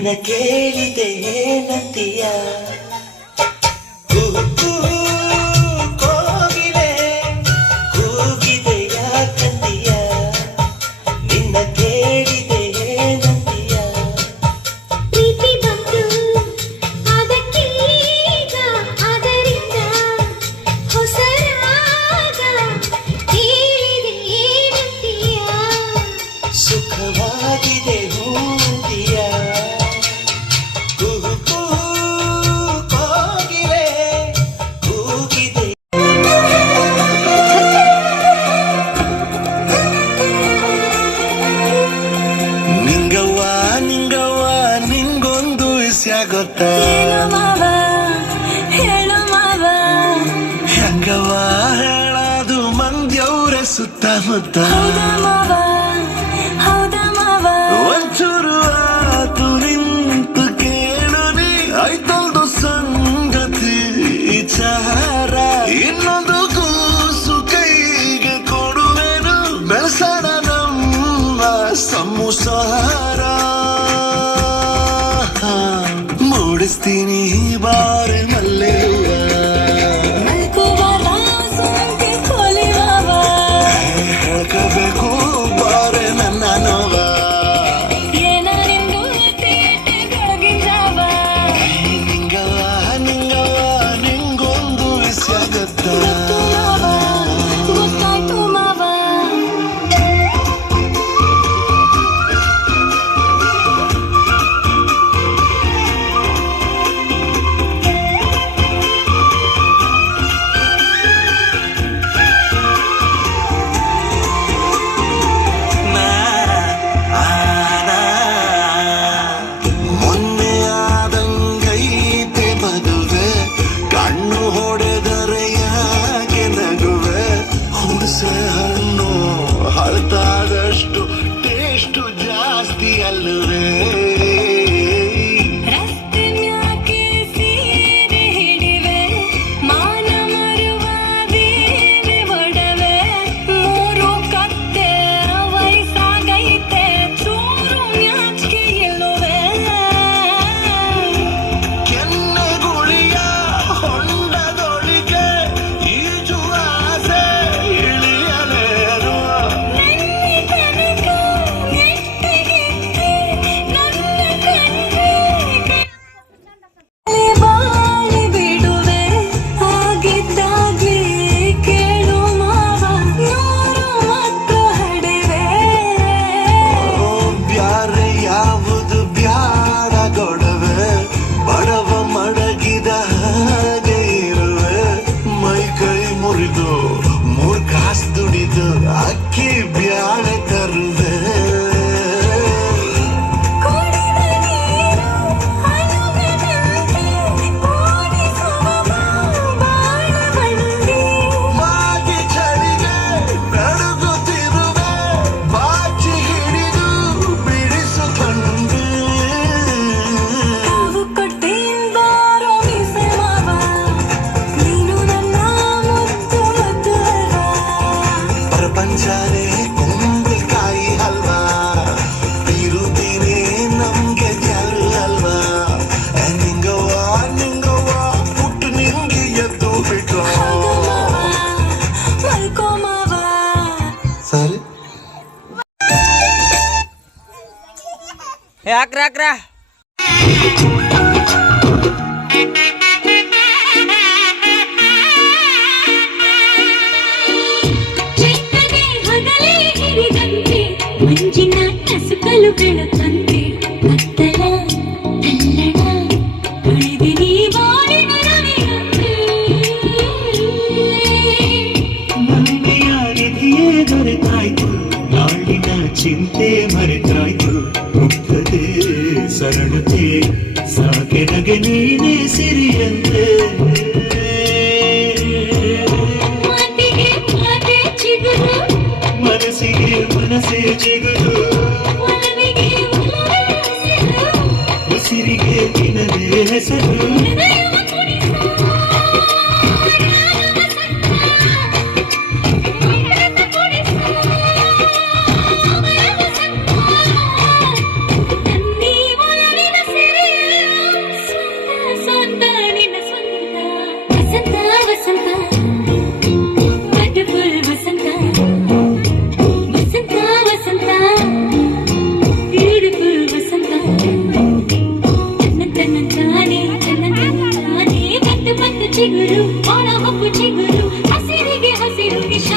ನಿನ್ನ ಕೇಳಿದೆ ಏನಂತೀಯ ಕೋಗಿಲೆ ಕೂಗಿದೆ ಯಾಕಂತೀಯ ನಿನ್ನ ಕೇಳಿದೆ ಏನಂತೀಯ ಪ್ರೀತಿ ಬಂತು ಅದಕ್ಕೀಗ ಅದರಿಂದ ಹೊಸರಾಗ ಕೇಳಿದೆ ಏನಂತೀಯ ಸುಖವಾಗಿದೆ ಹೂಂತೀಯ ಕೋಗಿಲೆ ಕೂಗಿದೆ ನಿಂಗವ್ವ ನಿಂಗವ್ವ ನಿಂಗೊಂದು ವಿಷಯ ಗೊತ್ತಾ ಹೇಳು ಮಾವ ಹೆಂಗವ್ವ ಹೇಳದು ಮಂದ್ಯವ್ರ ಸುತ್ತಮುತ್ತ ಹೌದಾ ಮಾವ ಒಂಚೂರು ಆತು ನಿಂತು ಕೇಳು ನೀ ಆಯ್ತಲ್ದು ಸಂಗತಿ ವಿಚಾರ ಇನ್ನೊಂದು ಕೂಸು ಕೈಗೆ ಕೊಡುವೆನು ಬೆಳೆಸೋಣ ನಮ್ಮ ಸಂಸಾರ ಮೂಡಿಸ್ತೀನಿ ಬಾರಿ ಮಲ್ಲೆಯುವ ಹೇಳ್ಕೋಬೇಕು ಬಾರೆ ನನ್ನ ನೋವ ನಿಂಗವ್ವ ನಿಂಗವ್ವ ನಿಂಗೊಂದು ವಿಷಯ ಗೊತ್ತಾ ಮೊನ್ನೆ ಆದಂಗೈತೆ ಮದುವೆ ಕಣ್ಣು ಹೊಡೆದರೆ ಯಾಕೆ ನಗುವೆ ಹುಣಸೆ ಹಣ್ಣು ಹಳತಾದಷ್ಟು ಟೇಸ್ಟು ಜಾಸ್ತಿ ಅಲ್ಲವೇ ಕೆನ್ನೆಗುಳಿಯ ಹೊಂಡದೊಳಗೆ ಈಜು ಆಸೆ ಇಳಿಯಲೇರು ಬಾಳಿ ಬಿಡುವೆ ಆಗಿದ್ದಾಗ್ಲಿ ಕೇಳು ಮಾವ ನೂರು ಮಕ್ಕಳು ಹಡಿವೆ ಬ್ಯಾರೆ ಯಾವುದು ಬ್ಯಾಡ ಗೊಡವೆ ಬಡವ ಮಡಗಿದ ಹಾಗೆ ಇರುವೆ ಮೈ ಕೈ ಮುರಿದು ಮೂರ್ ಕಾಸ್ ದುಡಿದು ಅಕ್ಕಿ ಬ್ಯಾಳೆ ತರುವೆ ಕುಡಿದ ನೀರು ಅನುಗದಂತೆ ಓಡಿಸುವ ಬಾಳ ಬಂಡಿ ಮಾಗಿ ಚಳಿಗೆ ನಡುಗುತ್ತಿರುವೆ ಬಾಚಿ ಹಿಡಿದು ಬಿಡಿಸುತ್ತಂದೆ ತಾವು ಕೊಟ್ಟಿಂದಾರೋ ಮೀಸೆ ಮಾವ ನೀನು ನನ್ನ ಮುದ್ದು ಮುದ್ದು ಅಲ್ವಾ ಪ್ರಪಂಚನೇ ಕುಂಬಳಕಾಯಿ ಹಲ್ವಾ ಇರುತ್ತೀನಿ ನಮ್ಗೆ ಅಲ್ವಾ ನಿಂಗವ್ವ ನಿಂಗವ್ವ ಪುಟ್ಟು ನಿಂಗೆ ಎದ್ದು ಬಿಟ್ಟು ಮಲ್ಕೋ ಮಾವ ಸರಿ ಯಾಕ್ರಾ ಚೈತನ್ಯ ಹಗಲೇ ಹಿರಿದಂತೆ ಮಂಜಿನ ಕಸುಕಲು ಬೆಳಕಂತೆ ಕತ್ತಲ ತಲ್ಲಣ ತುಳಿದಿರಿ ಬಾಳಿನ ರವಿಯಂತೆ ಮೊನ್ನೆಯ ನಿಧಿಯೇ ದೊರೆತಾಯ್ತು ನಾಳಿನ ಚಿಂತೆ ಮರೆತಾಯ್ತು ಮುಗ್ಧತೆ ಸರಳತೆ ಸಾಕೆ ನಗೆ ನೀನೇ ಸಿರಿಯಂತೆ ಮಾತಿಗೆ ಮಾತೆ ಚಿಗುರು ಮನಸ್ಸಿಗೆ ಮನಸ್ಸೇ ಚಿಗುರು ಒಲವಿಗೆ ಒಲವೇ ಹಸಿರು ಉಸಿರಿಗೆ ನಿನದೇ ಹೆಸರು ಹೃದಯವ ಕುಣಿಸು ನನ್ನಿ ಒಲವಿನ ಚಿಗುರು ಒಣ ಹಬ್ಬು ಚಿಗುರು ಹಸಿರಿಗೆ ಹಸಿರು ವಿಷ